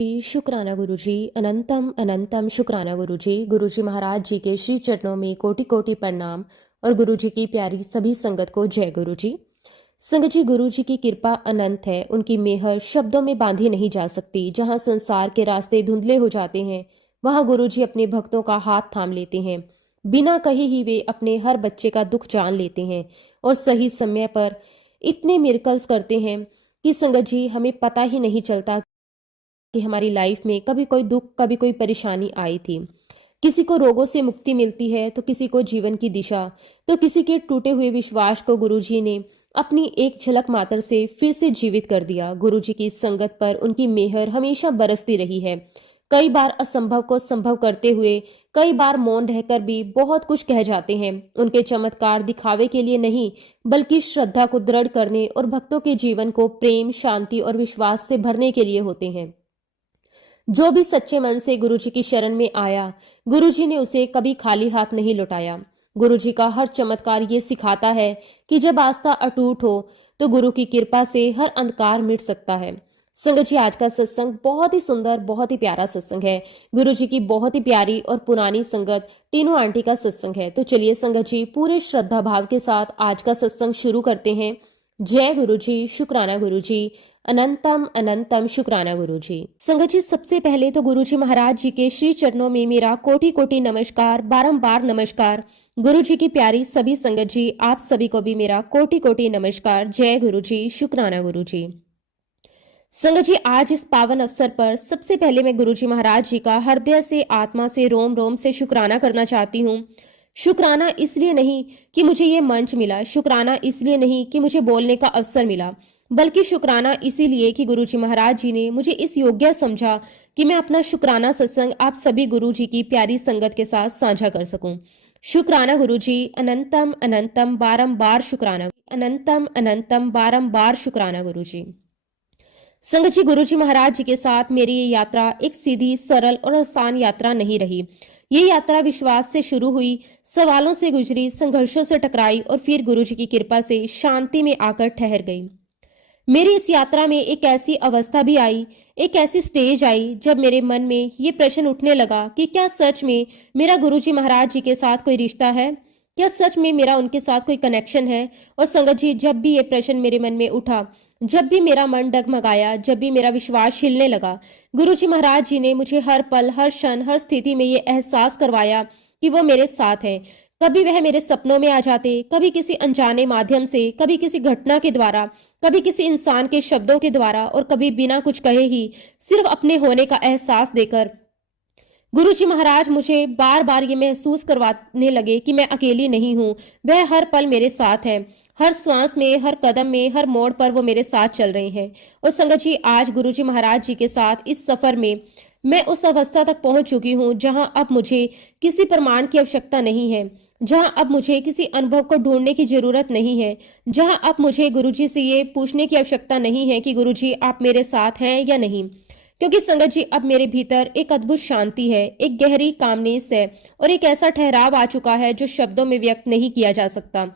शुक्राना गुरुजी। अनंतम अनंतम शुक्राना गुरुजी। गुरुजी महाराज जी के श्री चरणों में कोटि कोटि प्रणाम और गुरुजी की प्यारी सभी संगत को जय गुरुजी। संगत जी, गुरुजी की कृपा अनंत है, उनकी मेहर शब्दों में बांधी नहीं जा सकती। जहाँ संसार के रास्ते धुंधले हो जाते हैं, वहाँ गुरुजी अपने भक्तों का हाथ थाम लेते हैं। बिना कहे ही वे अपने हर बच्चे का दुख जान लेते हैं और सही समय पर इतने मिरेकल्स करते हैं कि संगत जी हमें पता ही नहीं चलता कि हमारी लाइफ में कभी कोई दुख, कभी कोई परेशानी आई थी। किसी को रोगों से मुक्ति मिलती है, तो किसी को जीवन की दिशा, तो किसी के टूटे हुए विश्वास को गुरुजी ने अपनी एक झलक मात्र से फिर से जीवित कर दिया। गुरुजी की संगत पर उनकी मेहर हमेशा बरसती रही है। कई बार असंभव को संभव करते हुए, कई बार मौन रहकर भी बहुत कुछ कह जाते हैं। उनके चमत्कार दिखावे के लिए नहीं, बल्कि श्रद्धा को दृढ़ करने और भक्तों के जीवन को प्रेम, शांति और विश्वास से भरने के लिए होते हैं। जो भी सच्चे मन से गुरुजी की शरण में आया, गुरुजी ने उसे कभी खाली हाथ नहीं लौटाया। गुरुजी का हर चमत्कार ये सिखाता है कि जब आस्था अटूट हो तो गुरु की कृपा से हर अंधकार मिट सकता है। संगत जी, आज का सत्संग बहुत ही सुंदर, बहुत ही प्यारा सत्संग है। गुरुजी की बहुत ही प्यारी और पुरानी संगत टीनू आंटी का सत्संग है। तो चलिए संगत जी, पूरे श्रद्धा भाव के साथ आज का सत्संग शुरू करते हैं। जय गुरुजी, शुक्राना गुरुजी, अनंतम अनंतम शुक्राना गुरुजी। संगत जी, सबसे पहले तो गुरुजी महाराज जी के श्री चरणों में मेरा कोटि कोटि नमस्कार, बारंबार नमस्कार। गुरुजी की प्यारी सभी संगत जी, आप सभी को भी मेरा कोटि कोटि नमस्कार। जय गुरुजी, शुक्राना गुरुजी। संगत जी, आज इस पावन अवसर पर सबसे पहले मैं गुरुजी महाराज जी का हृदय से, आत्मा से, रोम रोम से शुक्राना करना चाहती हूँ। शुक्राना इसलिए नहीं कि मुझे ये मंच मिला, शुक्राना इसलिए नहीं कि मुझे बोलने का अवसर मिला, बल्कि शुक्राना इसीलिए कि गुरुजी महाराज जी ने मुझे इस योग्य समझा कि मैं अपना शुक्राना सत्संग आप सभी गुरुजी की प्यारी संगत के साथ साझा कर सकूं। शुक्राना गुरुजी, अनंतम अनंतम बारंबार शुक्राना, अनंतम अनंतम बारंबार शुक्राना गुरुजी। संगत जी, गुरुजी महाराज जी के साथ मेरी ये यात्रा एक सीधी, सरल और आसान यात्रा नहीं रही। ये यात्रा विश्वास से शुरू हुई, सवालों से गुजरी, संघर्षों से टकराई और फिर गुरुजी की कृपा से शांति में आकर ठहर गई। मेरी इस यात्रा में एक ऐसी अवस्था भी आई, एक ऐसी स्टेज आई जब मेरे मन में ये प्रश्न उठने लगा कि क्या सच में मेरा गुरुजी महाराज जी के साथ कोई रिश्ता है? क्या सच में मेरा उनके साथ कोई कनेक्शन है? और संगत जी, जब भी ये प्रश्न मेरे मन में उठा, जब भी मेरा मन डगमगाया, जब भी मेरा विश्वास हिलने लगा, गुरुजी महाराज जी ने मुझे हर पल, हर क्षण, हर स्थिति में ये एहसास करवाया कि वो मेरे साथ है। कभी वह मेरे सपनों में आ जाते, कभी किसी अनजाने माध्यम से, कभी किसी घटना के द्वारा, कभी किसी इंसान के शब्दों के द्वारा और कभी बिना कुछ कहे ही सिर्फ अपने होने का एहसास देकर गुरुजी महाराज मुझे बार बार ये महसूस करवाने लगे कि मैं अकेली नहीं हूँ। वह हर पल मेरे साथ है, हर श्वास में, हर कदम में, हर मोड़ पर वो मेरे साथ चल रहे हैं। और संगत जी, आज गुरुजी महाराज जी के साथ इस सफर में मैं उस अवस्था तक पहुंच चुकी हूँ जहां अब मुझे किसी प्रमाण की आवश्यकता नहीं है, जहां अब मुझे किसी अनुभव को ढूंढने की जरूरत नहीं है, जहां अब मुझे गुरुजी से ये पूछने की आवश्यकता नहीं है कि गुरुजी आप मेरे साथ हैं या नहीं। क्योंकि संगत जी, अब मेरे भीतर एक अद्भुत शांति है, एक गहरी कामनेस है और एक ऐसा ठहराव आ चुका है जो शब्दों में व्यक्त नहीं किया जा सकता।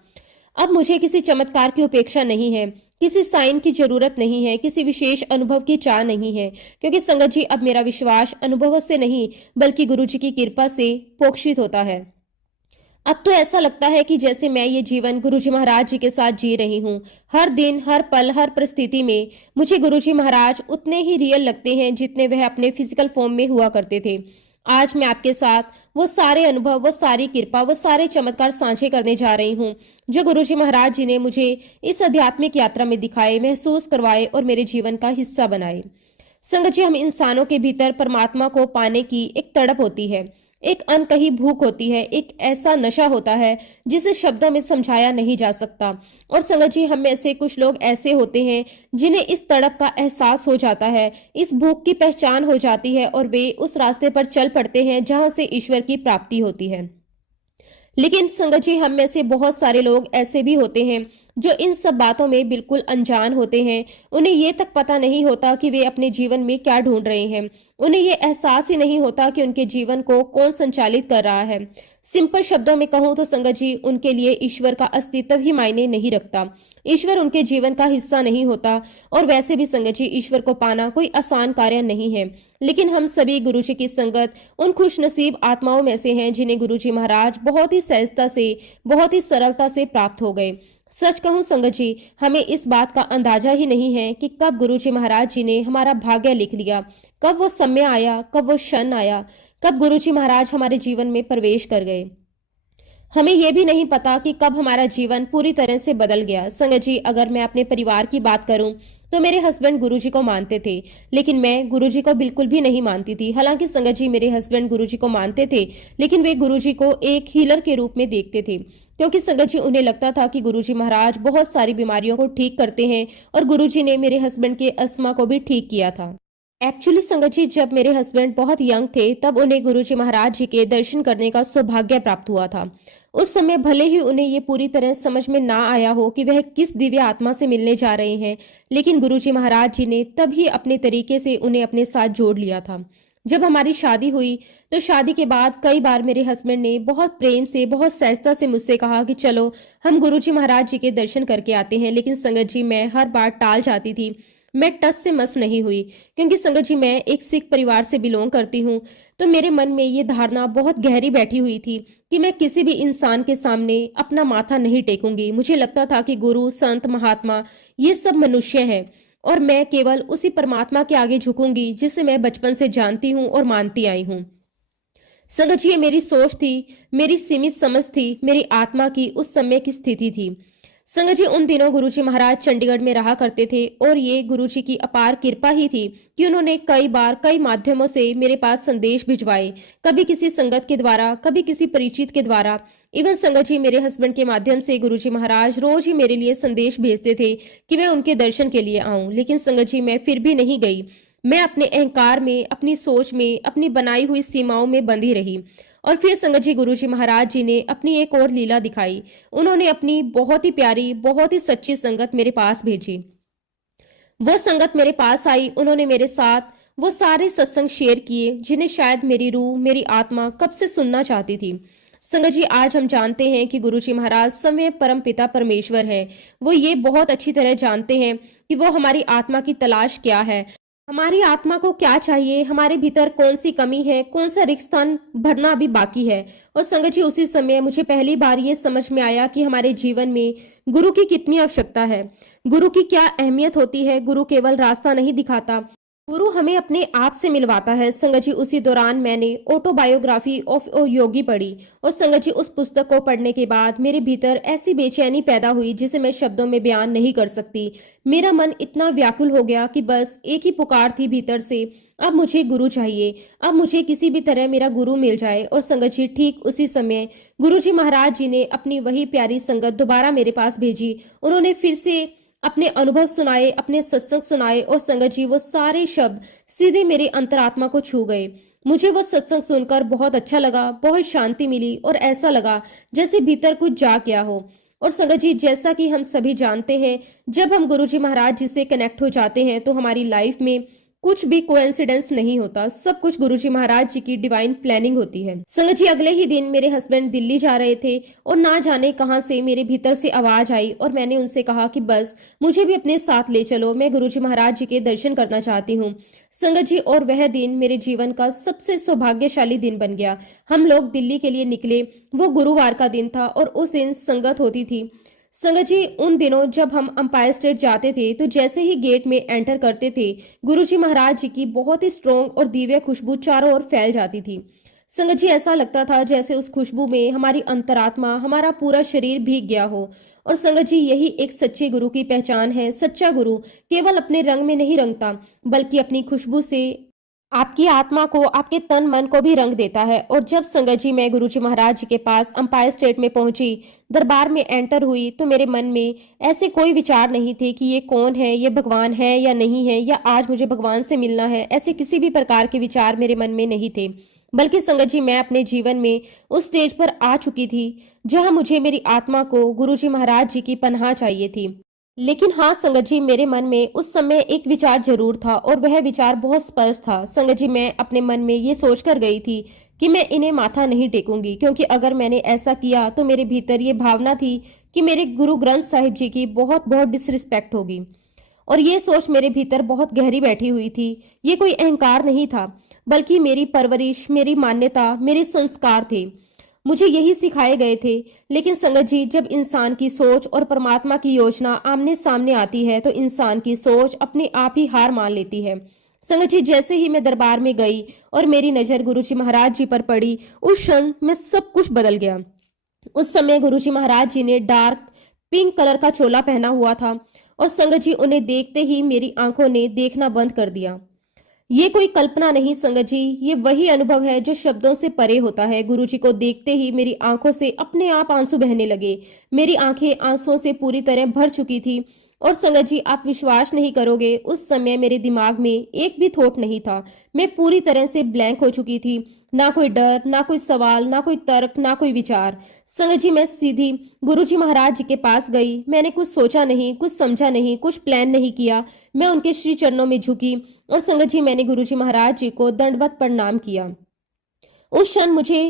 अब मुझे किसी चमत्कार की उपेक्षा नहीं है, किसी साइन की जरूरत नहीं है, किसी विशेष अनुभव की चाह नहीं है। क्योंकि संगत जी, अब मेरा विश्वास अनुभवों से नहीं, बल्कि गुरुजी की कृपा से पोषित होता है। अब तो ऐसा लगता है कि जैसे मैं ये जीवन गुरुजी महाराज जी के साथ जी रही हूँ। हर दिन, हर पल, हर परिस्थिति में मुझे गुरुजी महाराज उतने ही रियल लगते हैं जितने वह अपने फिजिकल फॉर्म में हुआ करते थे। आज मैं आपके साथ वो सारे अनुभव, वो सारी कृपा, वो सारे चमत्कार साझे करने जा रही हूँ जो गुरुजी महाराज जी ने मुझे इस आध्यात्मिक यात्रा में दिखाए, महसूस करवाए और मेरे जीवन का हिस्सा बनाए। संगत जी, हम इंसानों के भीतर परमात्मा को पाने की एक तड़प होती है, एक अनकही भूख होती है, एक ऐसा नशा होता है जिसे शब्दों में समझाया नहीं जा सकता। और संगत जी, हम में से कुछ लोग ऐसे होते हैं जिन्हें इस तड़प का एहसास हो जाता है, इस भूख की पहचान हो जाती है और वे उस रास्ते पर चल पड़ते हैं जहां से ईश्वर की प्राप्ति होती है। लेकिन संगत जी, हम में से बहुत सारे लोग ऐसे भी होते हैं जो इन सब बातों में बिल्कुल अनजान होते हैं। उन्हें ये तक पता नहीं होता कि वे अपने जीवन में क्या ढूंढ रहे हैं। उन्हें ये एहसास ही नहीं होता कि उनके जीवन को कौन संचालित कर रहा है। सिंपल शब्दों में कहूं तो संगत जी, उनके लिए ईश्वर का अस्तित्व ही मायने नहीं रखता। ईश्वर उनके जीवन का हिस्सा नहीं होता। और वैसे भी संगत जी, ईश्वर को पाना कोई आसान कार्य नहीं है। लेकिन हम सभी गुरुजी की संगत उन खुशनसीब आत्माओं में से हैं जिन्हें गुरुजी महाराज बहुत ही सहजता से, बहुत ही सरलता से प्राप्त हो गए। सच कहूं संगत जी, हमें इस बात का अंदाजा ही नहीं है कि कब गुरुजी महाराज जी ने हमारा भाग्य लिख लिया, कब वो समय आया, कब वो क्षण आया, कब गुरुजी महाराज हमारे जीवन में प्रवेश कर गए। हमें यह भी नहीं पता कि कब हमारा जीवन पूरी तरह से बदल गया। संगत जी, अगर मैं अपने परिवार की बात करूं तो मेरे हस्बैंड गुरुजी को मानते थे, लेकिन मैं गुरुजी को बिल्कुल भी नहीं मानती थी। हालांकि संगत जी, मेरे हस्बैंड गुरुजी को मानते थे, लेकिन वे गुरुजी को एक हीलर के रूप में देखते थे, क्योंकि संगत जी उन्हें लगता था कि गुरुजी महाराज बहुत सारी बीमारियों को ठीक करते हैं। और गुरुजी ने मेरे हस्बैंड के अस्थमा को भी ठीक किया था। एक्चुअली संगत जी, जब मेरे हस्बैंड बहुत यंग थे तब उन्हें गुरुजी महाराज जी के दर्शन करने का सौभाग्य प्राप्त हुआ था। उस समय भले ही उन्हें ये पूरी तरह समझ में ना आया हो कि वह किस दिव्य आत्मा से मिलने जा रहे हैं, लेकिन गुरुजी महाराज जी ने तभी अपने तरीके से उन्हें अपने साथ जोड़ लिया था। जब हमारी शादी हुई तो शादी के बाद कई बार मेरे हस्बैंड ने बहुत प्रेम से, बहुत सहजता से मुझसे कहा कि चलो हम गुरुजी महाराज जी के दर्शन करके आते हैं। लेकिन संगत जी, मैं हर बार टाल जाती थी। मैं टस से मस नहीं हुई, क्योंकि संगत जी मैं एक सिख परिवार से बिलोंग करती हूँ। तो मेरे मन में ये धारणा बहुत गहरी बैठी हुई थी कि मैं किसी भी इंसान के सामने अपना माथा नहीं टेकूंगी। मुझे लगता था कि गुरु, संत, महात्मा ये सब मनुष्य हैं और मैं केवल उसी परमात्मा के आगे झुकूंगी जिसे मैं बचपन से जानती हूँ और मानती आई हूँ। संगत जी, ये मेरी सोच थी, मेरी सीमित समझ थी, मेरी आत्मा की उस समय की स्थिति थी। संगत जी, उन दिनों गुरुजी महाराज चंडीगढ़ में रहा करते थे और ये गुरुजी की अपार कृपा ही थी कि उन्होंने कई बार कई माध्यमों से मेरे पास संदेश भिजवाए, कभी किसी संगत के द्वारा, कभी किसी परिचित के द्वारा। इवन संगत जी, मेरे हस्बैंड के माध्यम से गुरुजी महाराज रोज ही मेरे लिए संदेश भेजते थे कि मैं उनके दर्शन के लिए आऊं। लेकिन संगत जी, मैं फिर भी नहीं गई। मैं अपने अहंकार में, अपनी सोच में, अपनी बनाई हुई सीमाओं में बंधी रही। और फिर संगत जी, गुरुजी महाराज जी ने अपनी एक और लीला दिखाई। उन्होंने अपनी बहुत ही प्यारी, बहुत ही सच्ची संगत मेरे पास भेजी। वो संगत मेरे पास आई, उन्होंने मेरे साथ वो सारे सत्संग शेयर किए जिन्हें शायद मेरी रूह, मेरी आत्मा कब से सुनना चाहती थी। संगत जी, आज हम जानते हैं कि गुरुजी महाराज समय परम पिता परमेश्वर है। वो ये बहुत अच्छी तरह जानते हैं कि वो हमारी आत्मा की तलाश क्या है, हमारी आत्मा को क्या चाहिए, हमारे भीतर कौन सी कमी है, कौन सा रिक्त स्थान भरना अभी बाकी है। और संगत जी, उसी समय मुझे पहली बार ये समझ में आया कि हमारे जीवन में गुरु की कितनी आवश्यकता है, गुरु की क्या अहमियत होती है। गुरु केवल रास्ता नहीं दिखाता, गुरु हमें अपने आप से मिलवाता है। संगत जी, उसी दौरान मैंने ऑटोबायोग्राफी ऑफ योगी पढ़ी और संगत जी, उस पुस्तक को पढ़ने के बाद मेरे भीतर ऐसी बेचैनी पैदा हुई जिसे मैं शब्दों में बयान नहीं कर सकती। मेरा मन इतना व्याकुल हो गया कि बस एक ही पुकार थी भीतर से, अब मुझे गुरु चाहिए, अब मुझे किसी भी तरह मेरा गुरु मिल जाए। और संगत जी, ठीक उसी समय गुरुजी महाराज जी ने अपनी वही प्यारी संगत दोबारा मेरे पास भेजी। उन्होंने फिर से अपने अनुभव सुनाए, अपने सत्संग सुनाए और संगत जी, वो सारे शब्द सीधे मेरे अंतरात्मा को छू गए। मुझे वो सत्संग सुनकर बहुत अच्छा लगा, बहुत शांति मिली और ऐसा लगा जैसे भीतर कुछ जाग गया हो। और संगत जी, जैसा कि हम सभी जानते हैं, जब हम गुरुजी महाराज जी से कनेक्ट हो जाते हैं तो हमारी लाइफ में कुछ भी कोइंसिडेंस नहीं होता, सब कुछ गुरुजी महाराज जी की डिवाइन प्लानिंग होती है। संगत जी, अगले ही दिन मेरे हस्बैंड दिल्ली जा रहे थे और ना जाने कहां से मेरे भीतर से आवाज आई और मैंने उनसे कहा कि बस मुझे भी अपने साथ ले चलो, मैं गुरुजी महाराज जी के दर्शन करना चाहती हूँ। संगत जी, और वह दिन मेरे जीवन का सबसे सौभाग्यशाली दिन बन गया। हम लोग दिल्ली के लिए निकले, वो गुरुवार का दिन था और उस दिन संगत होती थी। संगत जी, उन दिनों जब हम अंपायर स्टेट जाते थे तो जैसे ही गेट में एंटर करते थे, गुरुजी महाराज जी की बहुत ही स्ट्रॉन्ग और दिव्य खुशबू चारों ओर फैल जाती थी। संगत जी, ऐसा लगता था जैसे उस खुशबू में हमारी अंतरात्मा, हमारा पूरा शरीर भीग गया हो। और संगत जी, यही एक सच्चे गुरु की पहचान है। सच्चा गुरु केवल अपने रंग में नहीं रंगता, बल्कि अपनी खुशबू से आपकी आत्मा को, आपके तन मन को भी रंग देता है। और जब संगत जी मैं गुरुजी महाराज जी के पास अंपायर स्टेट में पहुंची, दरबार में एंटर हुई, तो मेरे मन में ऐसे कोई विचार नहीं थे कि ये कौन है, ये भगवान है या नहीं है, या आज मुझे भगवान से मिलना है। ऐसे किसी भी प्रकार के विचार मेरे मन में नहीं थे, बल्कि संगत जी, मैं अपने जीवन में उस स्टेज पर आ चुकी थी जहां मुझे मेरी आत्मा को गुरुजी महाराज जी की पनाह चाहिए थी। लेकिन हाँ संगत जी, मेरे मन में उस समय एक विचार जरूर था और वह विचार बहुत स्पष्ट था। संगत जी, मैं अपने मन में ये सोच कर गई थी कि मैं इन्हें माथा नहीं टेकूंगी, क्योंकि अगर मैंने ऐसा किया तो मेरे भीतर ये भावना थी कि मेरे गुरु ग्रंथ साहिब जी की बहुत बहुत डिसरिस्पेक्ट होगी। और ये सोच मेरे भीतर बहुत गहरी बैठी हुई थी। ये कोई अहंकार नहीं था, बल्कि मेरी परवरिश, मेरी मान्यता, मेरे संस्कार थे। मुझे यही सिखाए गए थे। लेकिन संगत जी, जब इंसान की सोच और परमात्मा की योजना आमने सामने आती है तो इंसान की सोच अपने आप ही हार मान लेती है। संगत जी, जैसे ही मैं दरबार में गई और मेरी नजर गुरुजी महाराज जी पर पड़ी, उस क्षण में सब कुछ बदल गया। उस समय गुरुजी महाराज जी ने डार्क पिंक कलर का चोला पहना हुआ था और संगत जी, उन्हें देखते ही मेरी आंखों ने देखना बंद कर दिया। ये कोई कल्पना नहीं संगत जी, ये वही अनुभव है जो शब्दों से परे होता है। गुरुजी को देखते ही मेरी आंखों से अपने आप आंसू बहने लगे। मेरी आंखें आंसुओं से पूरी तरह भर चुकी थी। और संगत जी, आप विश्वास नहीं करोगे, उस समय मेरे दिमाग में एक भी थॉट नहीं था। मैं पूरी तरह से ब्लैंक हो चुकी थी। ना कोई डर, ना कोई सवाल, ना कोई तर्क, ना कोई विचार। संगत जी, मैं सीधी गुरुजी महाराज जी के पास गई। मैंने कुछ सोचा नहीं, कुछ समझा नहीं, कुछ प्लान नहीं किया। मैं उनके श्री चरणों में झुकी और संगत जी, मैंने गुरुजी महाराज जी को दंडवत प्रणाम किया। उस क्षण मुझे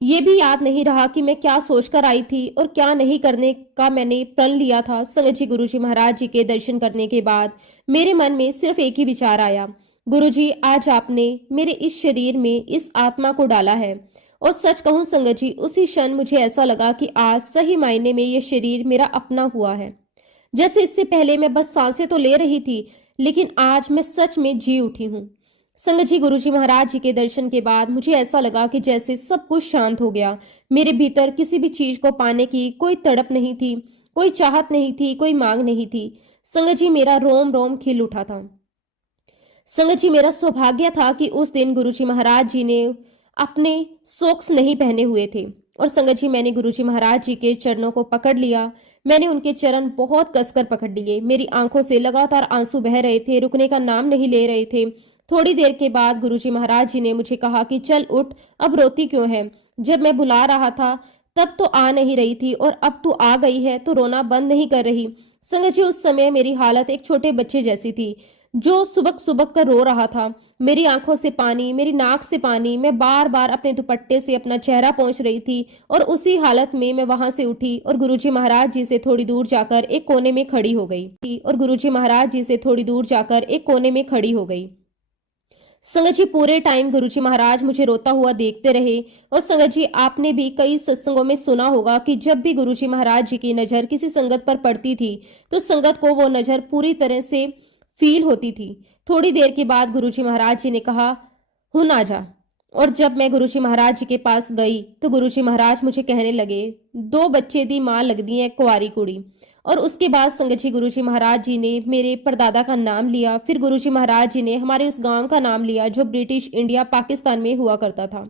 ये भी याद नहीं रहा कि मैं क्या सोचकर आई थी और क्या नहीं करने का मैंने प्रण लिया था। संगत जी, गुरुजी महाराज जी के दर्शन करने के बाद मेरे मन में सिर्फ एक ही विचार आया, गुरुजी, आज आपने मेरे इस शरीर में इस आत्मा को डाला है। और सच कहूं संगत जी, उसी क्षण मुझे ऐसा लगा कि आज सही मायने में यह शरीर मेरा अपना हुआ है। जैसे इससे पहले मैं बस सांसें तो ले रही थी, लेकिन आज मैं सच में जी उठी हूँ। संगत जी, गुरुजी महाराज जी के दर्शन के बाद मुझे ऐसा लगा कि जैसे सब कुछ शांत हो गया। मेरे भीतर किसी भी चीज को पाने की कोई तड़प नहीं थी, कोई चाहत नहीं थी, कोई मांग नहीं थी। संगत जी, मेरा रोम रोम खिल उठा था। संगत जी, मेरा सौभाग्य था कि उस दिन गुरुजी महाराज जी ने अपने सॉक्स नहीं पहने हुए थे। और संगत जी, मैंने गुरुजी महाराज जी के चरणों को पकड़ लिया। मैंने उनके चरण बहुत कसकर पकड़ लिए। मेरी आंखों से लगातार आंसू बह रहे थे, रुकने का नाम नहीं ले रहे थे। थोड़ी देर के बाद गुरुजी महाराज जी ने मुझे कहा कि चल उठ, अब रोती क्यों है? जब मैं बुला रहा था तब तो आ नहीं रही थी, और अब तू आ गई है तो रोना बंद नहीं कर रही। संगत जी, उस समय मेरी हालत एक छोटे बच्चे जैसी थी जो सुबक सुबक कर रो रहा था। मेरी आंखों से पानी, मेरी नाक से पानी। मैं बार बार अपने दुपट्टे से अपना चेहरा पोंछ रही थी। और उसी हालत में मैं वहां से उठी और गुरुजी महाराज जी से थोड़ी दूर जाकर एक कोने में खड़ी हो गई। संगत जी, पूरे टाइम गुरुजी महाराज मुझे रोता हुआ देखते रहे। और संगत जी, आपने भी कई सत्संगों में सुना होगा कि जब भी गुरुजी महाराज जी की नजर किसी संगत पर पड़ती थी तो संगत को वो नजर पूरी तरह से फील होती थी। थोड़ी देर के बाद गुरुजी महाराज जी ने कहा, हुन आ जा। और जब मैं गुरुजी महाराज जी के पास गई तो गुरुजी महाराज मुझे कहने लगे, दो बच्चे दी मां लगदी है कुंवारी कुड़ी। और उसके बाद संगत जी, गुरुजी महाराज जी ने मेरे परदादा का नाम लिया। फिर गुरुजी महाराज जी ने हमारे उस गांव का नाम लिया जो ब्रिटिश इंडिया पाकिस्तान में हुआ करता था।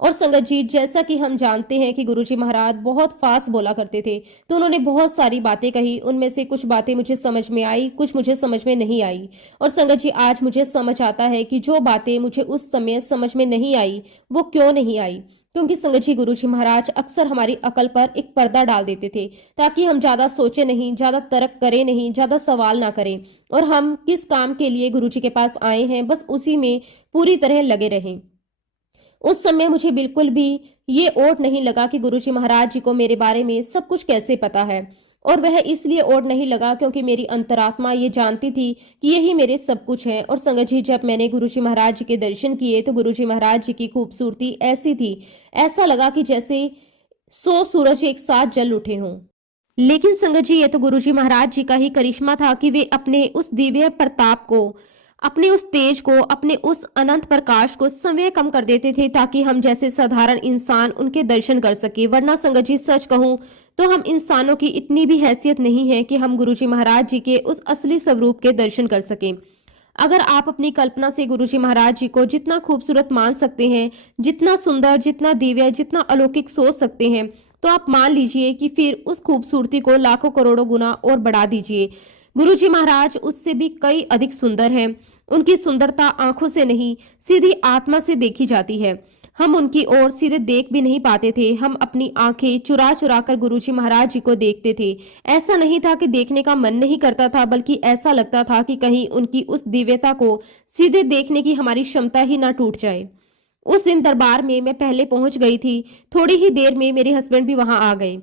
और संगत जी, जैसा कि हम जानते हैं कि गुरुजी महाराज बहुत फास्ट बोला करते थे, तो उन्होंने बहुत सारी बातें कही। उनमें से कुछ बातें मुझे समझ में आई, कुछ मुझे समझ में नहीं आई। और संगत जी, आज मुझे समझ आता है कि जो बातें मुझे उस समय समझ में नहीं आई वो क्यों नहीं आई। क्योंकि संगत जी, गुरुजी महाराज अक्सर हमारी अकल पर एक पर्दा डाल देते थे ताकि हम ज्यादा सोचे नहीं, ज्यादा तर्क करें नहीं, ज्यादा सवाल ना करें, और हम किस काम के लिए गुरुजी के पास आए हैं बस उसी में पूरी तरह लगे रहें। उस समय मुझे बिल्कुल भी ये ओट नहीं लगा कि गुरुजी महाराज जी को मेरे बारे में सब कुछ कैसे पता है। और वह इसलिए ओट नहीं लगा क्योंकि मेरी अंतरात्मा ये जानती थी कि यही मेरे सब कुछ है। और संगत जी, जब मैंने गुरुजी महाराज जी के दर्शन किए तो गुरुजी महाराज जी की खूबसूरती ऐसी थी, ऐसा लगा कि जैसे 100 सूरज एक साथ जल उठे हों। लेकिन संगत जी, ये तो गुरुजी महाराज जी का ही करिश्मा था कि वे अपने उस दिव्य प्रताप को, अपने उस तेज को, अपने उस अनंत प्रकाश को समय कम कर देते थे ताकि हम जैसे साधारण इंसान उनके दर्शन कर सके। वरना संगत जी, सच कहूं तो हम इंसानों की इतनी भी हैसियत नहीं है कि हम गुरुजी महाराज जी के उस असली स्वरूप के दर्शन कर सकें। अगर आप अपनी कल्पना से गुरुजी महाराज जी को जितना खूबसूरत मान सकते हैं, जितना सुंदर, जितना दिव्य, जितना अलौकिक सोच सकते हैं, तो आप मान लीजिए कि फिर उस खूबसूरती को लाखों करोड़ों गुना और बढ़ा दीजिए। गुरुजी महाराज उससे भी कई अधिक सुंदर हैं। उनकी सुंदरता आंखों से नहीं, सीधी आत्मा से देखी जाती है। हम उनकी ओर सीधे देख भी नहीं पाते थे। हम अपनी आंखें चुरा चुरा कर गुरुजी महाराज जी को देखते थे। ऐसा नहीं था कि देखने का मन नहीं करता था, बल्कि ऐसा लगता था कि कहीं उनकी उस दिव्यता को सीधे देखने की हमारी क्षमता ही ना टूट जाए। उस दिन दरबार में मैं पहले पहुंच गई थी। थोड़ी ही देर में मेरे हस्बैंड भी वहां आ गए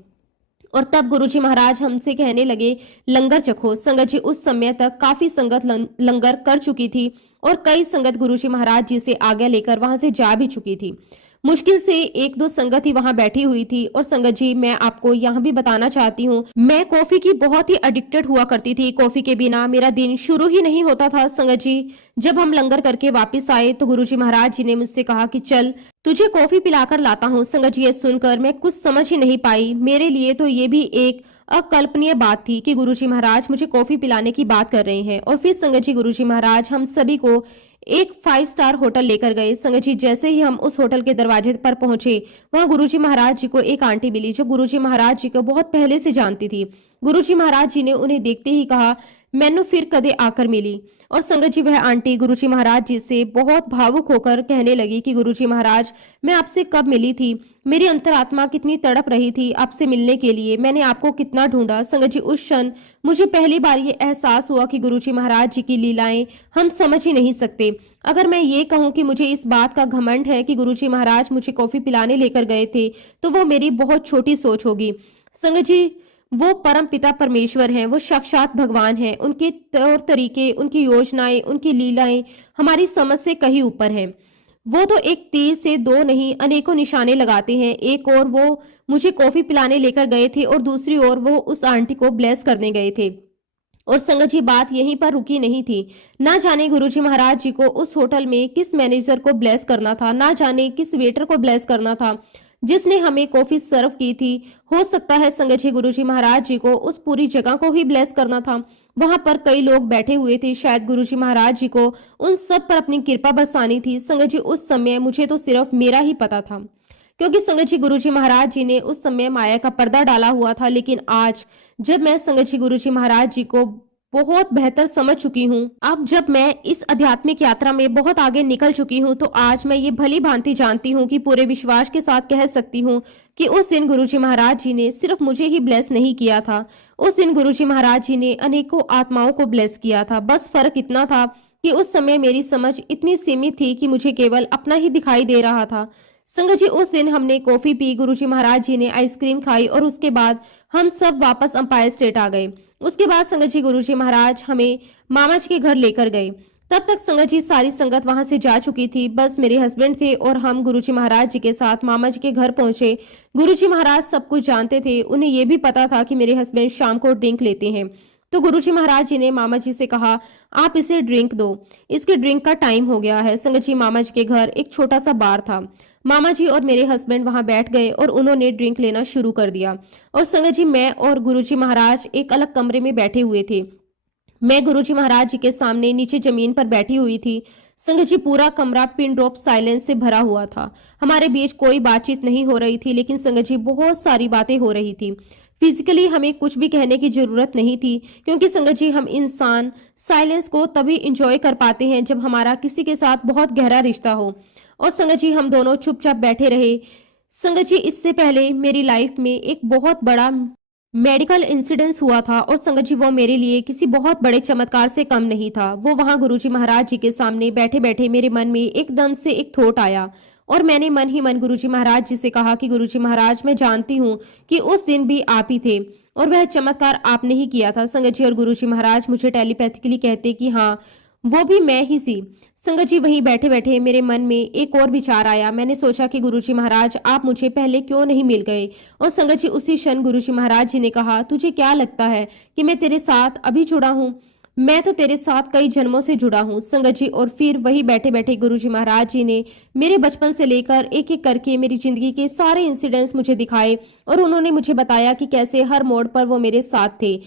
और तब गुरुजी महाराज हमसे कहने लगे, लंगर चखो। संगत जी उस समय तक काफी संगत लंगर कर चुकी थी और कई संगत गुरुजी महाराज जी से आज्ञा लेकर वहां से जा भी चुकी थी। मुश्किल से एक दो संगत ही वहां बैठी हुई थी। और संगत जी, मैं आपको यहाँ भी बताना चाहती हूँ, मैं कॉफी की बहुत ही एडिक्टेड हुआ करती थी। कॉफी के बिना मेरा दिन शुरू ही नहीं होता था। संगत जी, जब हम लंगर करके वापस आए तो गुरुजी महाराज जी ने मुझसे कहा कि चल तुझे कॉफी पिलाकर लाता हूँ। संगत जी, ये सुनकर मैं कुछ समझ ही नहीं पाई। मेरे लिए तो ये भी एक अकल्पनीय बात थी कि गुरुजी महाराज मुझे कॉफी पिलाने की बात कर रहे हैं। और फिर संगत जी, गुरुजी महाराज हम सभी को एक 5 स्टार होटल लेकर गए। संगत जी, जैसे ही हम उस होटल के दरवाजे पर पहुंचे, वहां गुरुजी महाराज जी को एक आंटी मिली जो गुरुजी महाराज जी को बहुत पहले से जानती थी। गुरुजी महाराज जी ने उन्हें देखते ही कहा, मैनू फिर कदे आकर मिली। और संगत जी, वह आंटी गुरुजी महाराज जी से बहुत भावुक होकर कहने लगी कि गुरुजी महाराज, मैं आपसे कब मिली थी, मेरी अंतरात्मा कितनी तड़प रही थी आपसे मिलने के लिए, मैंने आपको कितना ढूंढा। संगत जी, उस क्षण मुझे पहली बार ये एहसास हुआ कि गुरुजी महाराज जी की लीलाएं हम समझ ही नहीं सकते। अगर मैं ये कहूं कि मुझे इस बात का घमंड है कि गुरुजी महाराज मुझे कॉफी पिलाने लेकर गए थे, तो वो मेरी बहुत छोटी सोच होगी। संगत जी, वो परम पिता परमेश्वर हैं, वो साक्षात भगवान हैं। उनके तौर तरीके, उनकी योजनाएं, उनकी लीलाएं हमारी समझ से कहीं ऊपर हैं। वो तो एक तीर से दो नहीं अनेकों निशाने लगाते हैं। एक और वो मुझे कॉफी पिलाने लेकर गए थे और दूसरी ओर वो उस आंटी को ब्लेस करने गए थे। और संगत जी, बात यहीं पर रुकी नहीं थी। ना जाने गुरुजी महाराज जी को उस होटल में किस मैनेजर को ब्लेस करना था, ना जाने किस वेटर को ब्लेस करना था जिसने हमें कॉफी सर्व की थी। हो सकता है संगत जी, गुरुजी महाराज जी को उस पूरी जगह को ही ब्लेस करना था। वहां पर कई लोग बैठे हुए थे, शायद गुरुजी महाराज जी को उन सब पर अपनी कृपा बरसानी थी। संगत जी, उस समय मुझे तो सिर्फ मेरा ही पता था, क्योंकि संगत जी गुरुजी महाराज जी ने उस समय माया का पर्दा डाला हुआ था। लेकिन आज जब मैं संगत जी गुरुजी महाराज जी को बहुत बेहतर समझ चुकी हूँ, अब जब मैं इस आध्यात्मिक यात्रा में बहुत आगे निकल चुकी हूँ, तो आज मैं ये भली भांति जानती हूँ कि पूरे विश्वास के साथ कह सकती हूँ कि उस दिन गुरुजी महाराज जी ने सिर्फ मुझे ही ब्लेस नहीं किया था, उस दिन गुरुजी महाराज जी ने अनेकों आत्माओं को ब्लेस किया था। बस फर्क इतना था कि उस समय मेरी समझ इतनी सीमित थी कि मुझे केवल अपना ही दिखाई दे रहा था। संगत जी, उस दिन हमने कॉफी पी, गुरुजी महाराज जी ने आइसक्रीम खाई और उसके बाद हम सब वापस अंपायर स्टेट आ गए। उसके बाद संगत जी गुरुजी महाराज हमें मामा जी के घर लेकर गए। तब तक संगत जी सारी संगत वहां से जा चुकी थी। बस मेरे हस्बैंड थे और हम गुरुजी महाराज जी के साथ मामा जी के घर पहुंचे। गुरुजी महाराज सब कुछ जानते थे, उन्हें यह भी पता था कि मेरे हस्बैंड शाम को ड्रिंक लेते हैं। तो गुरुजी महाराज जी ने मामा जी से कहा, आप इसे ड्रिंक दो, इसके ड्रिंक का टाइम हो गया है। संगत जी, मामा जी के घर एक छोटा सा बार था। मामा जी और मेरे हस्बैंड वहां बैठ गए और उन्होंने ड्रिंक लेना शुरू कर दिया। और संगत जी, मैं और गुरुजी महाराज एक अलग कमरे में बैठे हुए थे। मैं गुरुजी महाराज जी के सामने नीचे जमीन पर बैठी हुई थी। संगत जी, पूरा कमरा पिन ड्रॉप साइलेंस से भरा हुआ था। हमारे बीच कोई बातचीत नहीं हो रही थी, लेकिन संगत जी बहुत सारी बातें हो रही थी। फिजिकली हमें कुछ भी कहने की जरूरत नहीं थी, क्योंकि संगत जी हम इंसान साइलेंस को तभी इंजॉय कर पाते हैं जब हमारा किसी के साथ बहुत गहरा रिश्ता हो। और संगत जी, हम दोनों चुपचाप बैठे रहे। संगत जी, इससे पहले मेरी लाइफ में एक बहुत बड़ा मेडिकल इंसिडेंस हुआ था और संगत जी वो मेरे लिए किसी बहुत बड़े चमत्कार से कम नहीं था। वो वहां गुरुजी महाराज जी के सामने बैठे बैठे मेरे मन में एकदम से एक थॉट आया और मैंने मन ही मन गुरुजी महाराज जी से कहा कि गुरुजी महाराज, मैं जानती हूँ कि उस दिन भी आप ही थे और वह चमत्कार आपने ही किया था। संगत जी, और गुरुजी महाराज मुझे टेलीपैथिकली कहते कि हाँ, वो भी मैं ही सी। संगत जी, वहीं बैठे बैठे मेरे मन में एक और विचार आया। मैंने सोचा कि गुरुजी महाराज, आप मुझे पहले क्यों नहीं मिल गए। और संगत जी, उसी क्षण गुरुजी महाराज जी ने कहा, तुझे क्या लगता है कि मैं तेरे साथ अभी जुड़ा हूँ? मैं तो तेरे साथ कई जन्मों से जुड़ा हूँ। संगत जी, और फिर वही बैठे बैठे गुरुजी महाराज जी ने मेरे बचपन से लेकर एक एक करके मेरी जिंदगी के सारे इंसिडेंट्स मुझे दिखाए और उन्होंने मुझे बताया कि कैसे हर मोड़ पर वो मेरे साथ थे।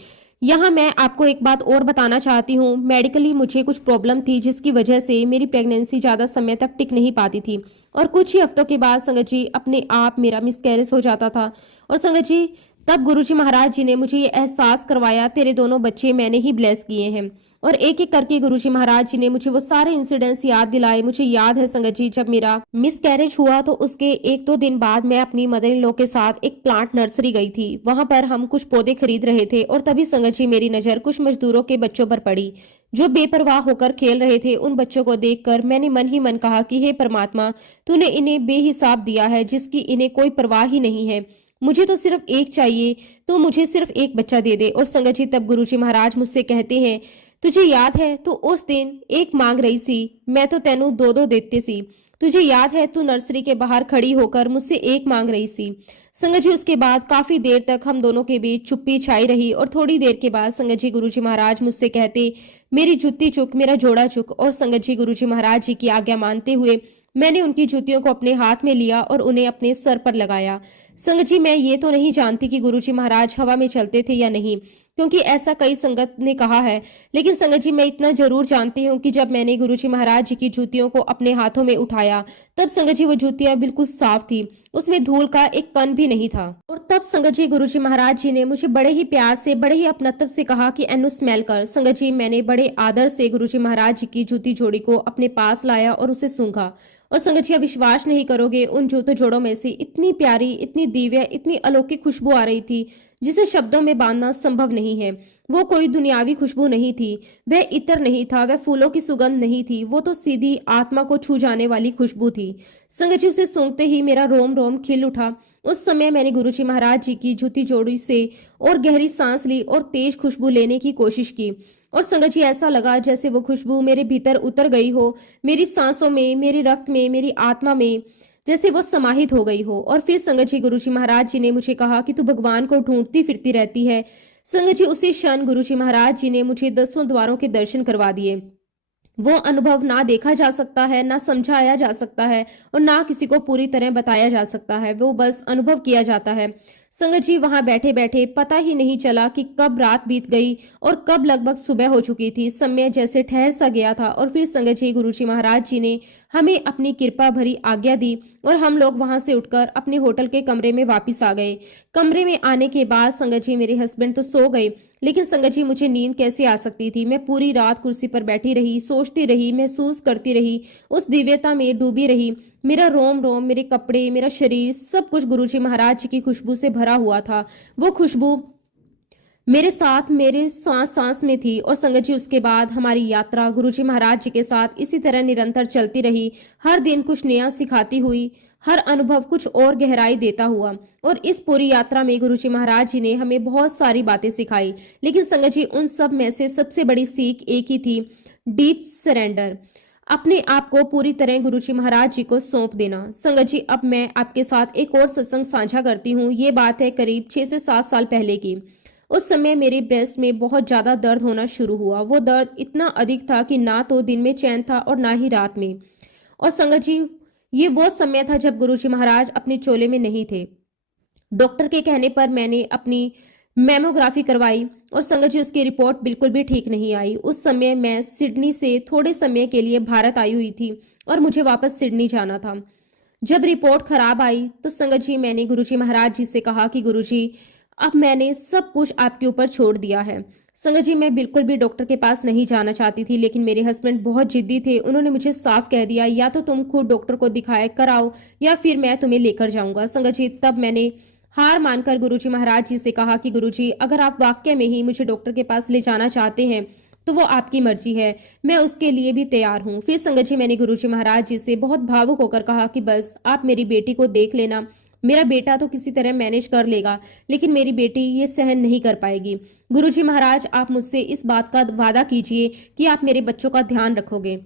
यहाँ मैं आपको एक बात और बताना चाहती हूँ। मेडिकली मुझे कुछ प्रॉब्लम थी जिसकी वजह से मेरी प्रेगनेंसी ज़्यादा समय तक टिक नहीं पाती थी और कुछ ही हफ्तों के बाद संगत जी अपने आप मेरा मिसकैरेज हो जाता था। और संगत जी, तब गुरुजी महाराज जी ने मुझे ये एहसास करवाया, तेरे दोनों बच्चे मैंने ही ब्लेस किए हैं। और एक एक करके गुरुजी महाराज जी ने मुझे वो सारे इंसिडेंट्स याद दिलाए। मुझे याद है संगत जी, जब मेरा मिसकैरेज हुआ तो उसके 1-2 दिन बाद मैं अपनी मदर इन लॉ के साथ एक प्लांट नर्सरी गई थी। वहां पर हम कुछ पौधे खरीद रहे थे और तभी संगत जी मेरी नजर कुछ मजदूरों के बच्चों पर पड़ी जो बेपरवाह होकर खेल रहे थे। उन बच्चों को देखकर मैंने मन ही मन कहा कि हे परमात्मा, तूने इन्हें बेहिसाब दिया है जिसकी इन्हें कोई परवाह ही नहीं है। मुझे तो सिर्फ एक चाहिए, तो मुझे सिर्फ एक बच्चा दे दे। और संगत जी तब गुरुजी महाराज मुझसे कहते हैं, तुझे याद है तू उस दिन एक मांग रही सी, मैं तो तेनू दो दो देते सी। तुझे याद है तू नर्सरी के बाहर खड़ी होकर मुझसे एक मांग रही सी। संगत जी उसके बाद काफी देर तक हम दोनों के बीच चुप्पी छाई रही और थोड़ी देर के बाद संगत जी गुरुजी महाराज मुझसे कहते, मेरी जुत्ती चुक, मेरा जोड़ा चुक। और संगत जी गुरुजी महाराज जी की आज्ञा मानते हुए मैंने उनकी जूतियों को अपने हाथ में लिया और उन्हें अपने सर पर लगाया। संगत जी मैं ये तो नहीं जानती कि गुरुजी महाराज हवा में चलते थे या नहीं, क्योंकि ऐसा कई संगत ने कहा है, लेकिन संगत जी मैं इतना जरूर जानती हूँ कि जब मैंने गुरुजी महाराज जी की जूतियों को अपने हाथों में उठाया तब संगत जी वो जूतियां बिल्कुल साफ थी, उसमें धूल का एक कण भी नहीं था। और तब संगत जी गुरुजी महाराज जी ने मुझे बड़े ही प्यार से, बड़े ही अपनत्व से कहा कि एनु स्मेल कर। संगत जी मैंने बड़े आदर से गुरुजी महाराज जी की जूती जोड़ी को अपने पास लाया और उसे सूंघा। और संगत जी विश्वास नहीं करोगे, उन जूते जोड़ों में से इतनी प्यारी, इतनी दिव्य, इतनी अलौकिक खुशबू आ रही थी जिसे शब्दों में बांधना संभव नहीं है। वो कोई दुनियावी खुशबू नहीं थी, वह इत्र नहीं था, वह फूलों की सुगंध नहीं थी, वो तो सीधी आत्मा को छू जाने वाली खुशबू थी। संगत जी उसे सूंघते ही मेरा रोम रोम खिल उठा। उस समय मैंने गुरुजी महाराज जी की जूती जोड़ी से और गहरी सांस ली और तेज खुशबू लेने की कोशिश की। और संगत जी ऐसा लगा जैसे वो खुशबू मेरे भीतर उतर गई हो, मेरी सांसों में, मेरे रक्त में, मेरी आत्मा में, जैसे वो समाहित हो गई हो। और फिर संगत जी गुरुजी महाराज जी ने मुझे कहा कि तू भगवान को ढूंढती फिरती रहती है। संगत जी उसी क्षण गुरुजी महाराज जी ने मुझे 10 द्वारों के दर्शन करवा दिए। वो अनुभव ना देखा जा सकता है, ना समझाया जा सकता है और ना किसी को पूरी तरह बताया जा सकता है, वो बस अनुभव किया जाता है। संगत जी वहां बैठे बैठे पता ही नहीं चला कि कब रात बीत गई और कब लगभग सुबह हो चुकी थी। समय जैसे ठहर सा गया था और फिर संगत जी गुरुजी महाराज जी ने हमें अपनी कृपा भरी आज्ञा दी और हम लोग वहां से उठकर अपने होटल के कमरे में वापिस आ गए। कमरे में आने के बाद संगत जी मेरे हस्बैंड तो सो गए, लेकिन संगत जी मुझे नींद कैसे आ सकती थी। मैं पूरी रात कुर्सी पर बैठी रही, सोचती रही, महसूस करती रही, उस दिव्यता में डूबी रही। मेरा रोम रोम, मेरे कपड़े, मेरा शरीर, सब कुछ गुरुजी महाराज जी की खुशबू से भरा हुआ था। वो खुशबू मेरे साथ, मेरे सांस सांस में थी। और संगत जी उसके बाद हमारी यात्रा गुरुजी महाराज जी के साथ इसी तरह निरंतर चलती रही, हर दिन कुछ नया सिखाती हुई, हर अनुभव कुछ और गहराई देता हुआ। और इस पूरी यात्रा में गुरुजी महाराज जी ने हमें बहुत सारी बातें सिखाई, लेकिन संगत जी उन सब में से सबसे बड़ी सीख एक ही थी, डीप सरेंडर, अपने आप को पूरी तरह गुरुजी महाराज जी को सौंप देना। संगत जी अब मैं आपके साथ एक और सत्संग साझा करती हूँ। ये बात है करीब 6 से 7 साल पहले की। उस समय मेरे ब्रेस्ट में बहुत ज्यादा दर्द होना शुरू हुआ। वो दर्द इतना अधिक था कि ना तो दिन में चैन था और ना ही रात में। और संगत जी ये वो समय था जब गुरुजी महाराज अपने चोले में नहीं थे। डॉक्टर के कहने पर मैंने अपनी मैमोग्राफी करवाई और संगत जी उसकी रिपोर्ट बिल्कुल भी ठीक नहीं आई। उस समय मैं सिडनी से थोड़े समय के लिए भारत आई हुई थी और मुझे वापस सिडनी जाना था। जब रिपोर्ट खराब आई तो संगत जी मैंने गुरुजी महाराज जी से कहा कि गुरुजी अब मैंने सब कुछ आपके ऊपर छोड़ दिया है। संगत जी मैं बिल्कुल भी डॉक्टर के पास नहीं जाना चाहती थी, लेकिन मेरे हस्बैंड बहुत जिद्दी थे। उन्होंने मुझे साफ कह दिया, या तो तुम खुद डॉक्टर को दिखाए कराओ या फिर मैं तुम्हें लेकर जाऊंगा। संगत जी तब मैंने हार मानकर गुरुजी महाराज जी से कहा कि गुरुजी अगर आप वाकई में ही मुझे डॉक्टर के पास ले जाना चाहते हैं तो वो आपकी मर्जी है, मैं उसके लिए भी तैयार हूँ। फिर संगत जी मैंने गुरुजी महाराज जी से बहुत भावुक होकर कहा कि बस आप मेरी बेटी को देख लेना, मेरा बेटा तो किसी तरह मैनेज कर लेगा, लेकिन मेरी बेटी ये सहन नहीं कर पाएगी। गुरुजी महाराज आप मुझसे इस बात का वादा कीजिए कि आप मेरे बच्चों का ध्यान रखोगे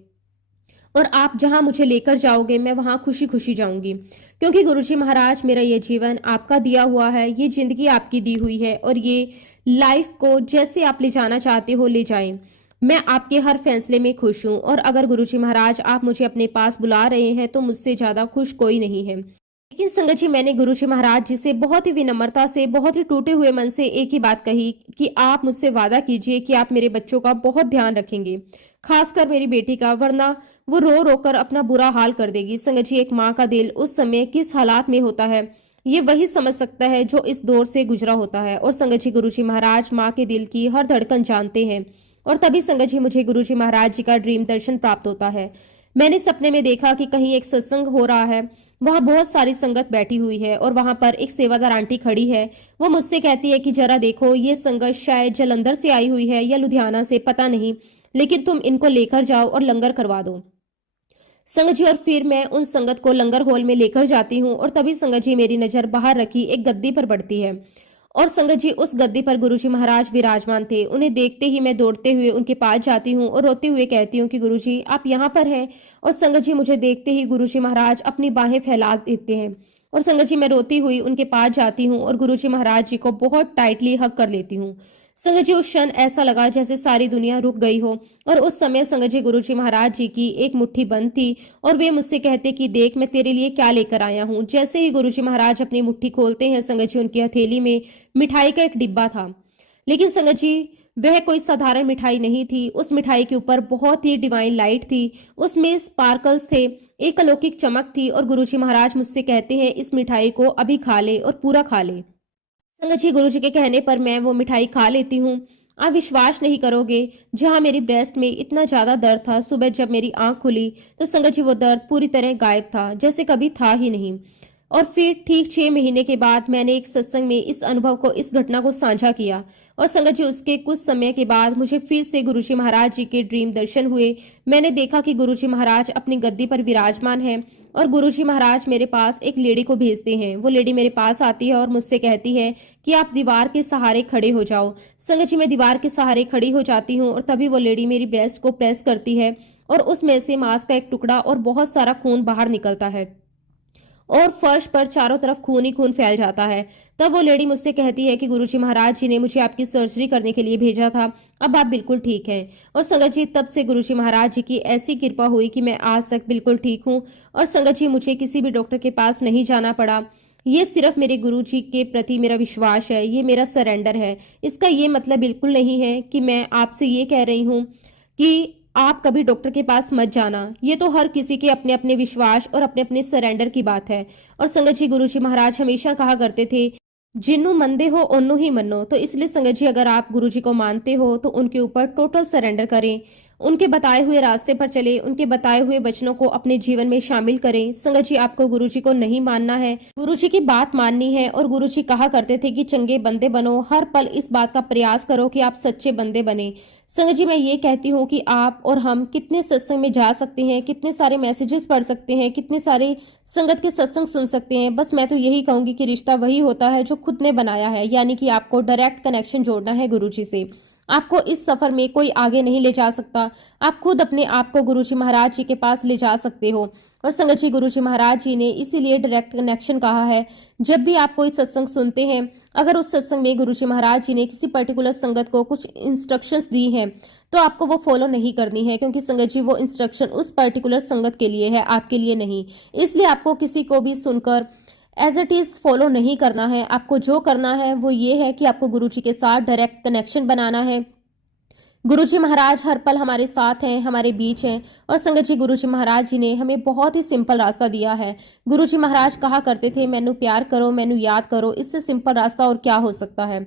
और आप जहां मुझे लेकर जाओगे मैं वहां खुशी खुशी जाऊंगी, क्योंकि गुरुजी महाराज मेरा ये जीवन आपका दिया हुआ है, ये जिंदगी आपकी दी हुई है और ये लाइफ को जैसे आप ले जाना चाहते हो ले जाएं। मैं आपके हर फैसले में खुश हूं और अगर गुरुजी महाराज आप मुझे अपने पास बुला रहे हैं तो मुझसे ज्यादा खुश कोई नहीं है। लेकिन संगत जी मैंने गुरुजी महाराज जी से बहुत ही विनम्रता से, बहुत ही टूटे हुए मन से एक ही बात कही कि आप मुझसे वादा कीजिए कि आप मेरे बच्चों का बहुत ध्यान रखेंगे, खासकर मेरी बेटी का, वरना वो रो रो कर अपना बुरा हाल कर देगी। संगत जी एक माँ का दिल उस समय किस हालात में होता है ये वही समझ सकता है जो इस दौर से गुजरा होता है। और संगत जी गुरुजी महाराज माँ के दिल की हर धड़कन जानते हैं। और तभी संगत जी मुझे गुरुजी महाराज जी का ड्रीम दर्शन प्राप्त होता है। मैंने सपने में देखा कि कहीं एक सत्संग हो रहा है, वहां बहुत सारी संगत बैठी हुई है और वहां पर एक सेवादार आंटी खड़ी है। वो मुझसे कहती है कि जरा देखो ये संगत शायद जलंधर से आई हुई है या लुधियाना से, पता नहीं, लेकिन तुम इनको लेकर जाओ और लंगर करवा दो। संगत जी और फिर मैं उन संगत को लंगर हॉल में लेकर जाती हूँ और तभी संगत जी मेरी नज़र बाहर रखी एक गद्दी पर पड़ती है और संगत जी उस गद्दी पर गुरुजी महाराज विराजमान थे। उन्हें देखते ही मैं दौड़ते हुए उनके पास जाती हूँ और रोते हुए कहती हूँ कि गुरुजी आप यहाँ पर हैं। और संगत जी मुझे देखते ही गुरुजी महाराज अपनी बाहें फैला देते हैं और संगत जी मैं रोती हुई उनके पास जाती हूँ और गुरुजी महाराज जी को बहुत टाइटली हग कर लेती हूँ। संगत जी उस क्षण ऐसा लगा जैसे सारी दुनिया रुक गई हो और उस समय संगत जी गुरुजी महाराज जी की एक मुट्ठी बंद थी और वे मुझसे कहते कि देख मैं तेरे लिए क्या लेकर आया हूँ। जैसे ही गुरुजी महाराज अपनी मुट्ठी खोलते हैं संगत जी उनकी हथेली में मिठाई का एक डिब्बा था। लेकिन संगत जी वह कोई साधारण मिठाई नहीं थी। उस मिठाई के ऊपर बहुत ही डिवाइन लाइट थी, उसमें स्पार्कल्स थे, एक अलौकिक चमक थी और गुरुजी महाराज मुझसे कहते हैं इस मिठाई को अभी खा ले और पूरा खा ले। संगत जी गुरुजी के कहने पर मैं वो मिठाई खा लेती हूँ। आप विश्वास नहीं करोगे, जहाँ मेरी ब्रेस्ट में इतना ज्यादा दर्द था, सुबह जब मेरी आंख खुली तो संगत जी वो दर्द पूरी तरह गायब था, जैसे कभी था ही नहीं। और फिर ठीक 6 महीने के बाद मैंने एक सत्संग में इस अनुभव को, इस घटना को साझा किया और संगत जी उसके कुछ समय के बाद मुझे फिर से गुरुजी महाराज जी के ड्रीम दर्शन हुए। मैंने देखा कि गुरुजी महाराज अपनी गद्दी पर विराजमान हैं और गुरुजी महाराज मेरे पास एक लेडी को भेजते हैं। वो लेडी मेरे पास आती है और मुझसे कहती है कि आप दीवार के सहारे खड़े हो जाओ। संगत जी मैं दीवार के सहारे खड़ी हो जाती हूँ और तभी वो लेडी मेरी ब्रेस्ट को प्रेस करती है और उसमें से मांस का एक टुकड़ा और बहुत सारा खून बाहर निकलता है और फर्श पर चारों तरफ खून ही खून फैल जाता है। तब वो लेडी मुझसे कहती है कि गुरुजी महाराज जी ने मुझे आपकी सर्जरी करने के लिए भेजा था, अब आप बिल्कुल ठीक हैं। और संगत जी तब से गुरुजी महाराज जी की ऐसी कृपा हुई कि मैं आज तक बिल्कुल ठीक हूँ और संगत जी मुझे किसी भी डॉक्टर के पास नहीं जाना पड़ा। ये सिर्फ मेरे गुरु जी के प्रति मेरा विश्वास है, ये मेरा सरेंडर है। इसका ये मतलब बिल्कुल नहीं है कि मैं आपसे ये कह रही हूँ कि आप कभी डॉक्टर के पास मत जाना। ये तो हर किसी के अपने अपने विश्वास और अपने अपने सरेंडर की बात है। और संगत जी गुरुजी महाराज हमेशा कहा करते थे जिन्नू मंदे हो ओन्नू ही मनो। तो इसलिए संगत जी अगर आप गुरुजी को मानते हो तो उनके ऊपर टोटल सरेंडर करें, उनके बताए हुए रास्ते पर चले, उनके बताए हुए वचनों को अपने जीवन में शामिल करें। संगत जी आपको गुरुजी को नहीं मानना है, गुरुजी की बात माननी है। और गुरुजी कहा करते थे कि चंगे बंदे बनो, हर पल इस बात का प्रयास करो कि आप सच्चे बंदे बने। संगत जी मैं ये कहती हूँ कि आप और हम कितने सत्संग में जा सकते हैं, कितने सारे मैसेजेस पढ़ सकते हैं, कितने सारे संगत के सत्संग सुन सकते हैं। बस मैं तो यही कहूंगी कि रिश्ता वही होता है जो खुद ने बनाया है, यानी कि आपको डायरेक्ट कनेक्शन जोड़ना है गुरुजी से। आपको इस सफर में कोई आगे नहीं ले जा सकता, आप खुद अपने आप को गुरुजी महाराज जी के पास ले जा सकते हो। और संगत जी गुरुजी महाराज जी ने इसीलिए डायरेक्ट कनेक्शन कहा है। जब भी आप कोई सत्संग सुनते हैं, अगर उस सत्संग में गुरुजी महाराज जी ने किसी पर्टिकुलर संगत को कुछ इंस्ट्रक्शंस दी हैं तो आपको वो फॉलो नहीं करनी है, क्योंकि संगत जी वो इंस्ट्रक्शन उस पर्टिकुलर संगत के लिए है, आपके लिए नहीं। इसलिए आपको किसी को भी सुनकर एज इट इज फॉलो नहीं करना है। आपको जो करना है वो ये है कि आपको गुरुजी के साथ डायरेक्ट कनेक्शन बनाना है। गुरुजी महाराज हर पल हमारे साथ हैं, हमारे बीच हैं। और संगत जी गुरुजी महाराज जी ने हमें बहुत ही सिंपल रास्ता दिया है। गुरुजी महाराज कहा करते थे मैनू प्यार करो, मैनू याद करो, इससे सिंपल रास्ता और क्या हो सकता है।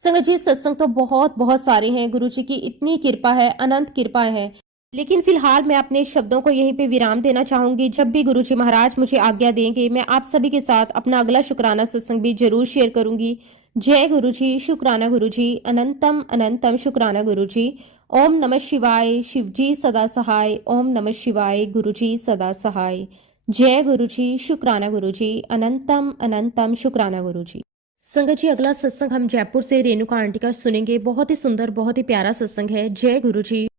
संगत जी सत्संग तो बहुत बहुत सारे हैं, गुरुजी की इतनी कृपा है, अनंत कृपा है। लेकिन फिलहाल मैं अपने शब्दों को यहीं पे विराम देना चाहूंगी। जब भी गुरुजी महाराज मुझे आज्ञा देंगे मैं आप सभी के साथ अपना अगला शुक्राना सत्संग भी जरूर शेयर करूंगी। जय गुरुजी, शुक्राना गुरुजी, अनंतम अनंतम शुक्राना गुरुजी। ओम नमः शिवाय, शिवजी सदा सहाय। ओम नमः शिवाय, गुरुजी सदा सहाय। जय गुरुजी, शुक्राना गुरुजी, अनंतम अनंतम शुक्राना गुरुजी। संगत जी अगला सत्संग हम जयपुर से रेणुका आंटी का सुनेंगे। बहुत ही सुंदर, बहुत ही प्यारा सत्संग है। जय गुरुजी।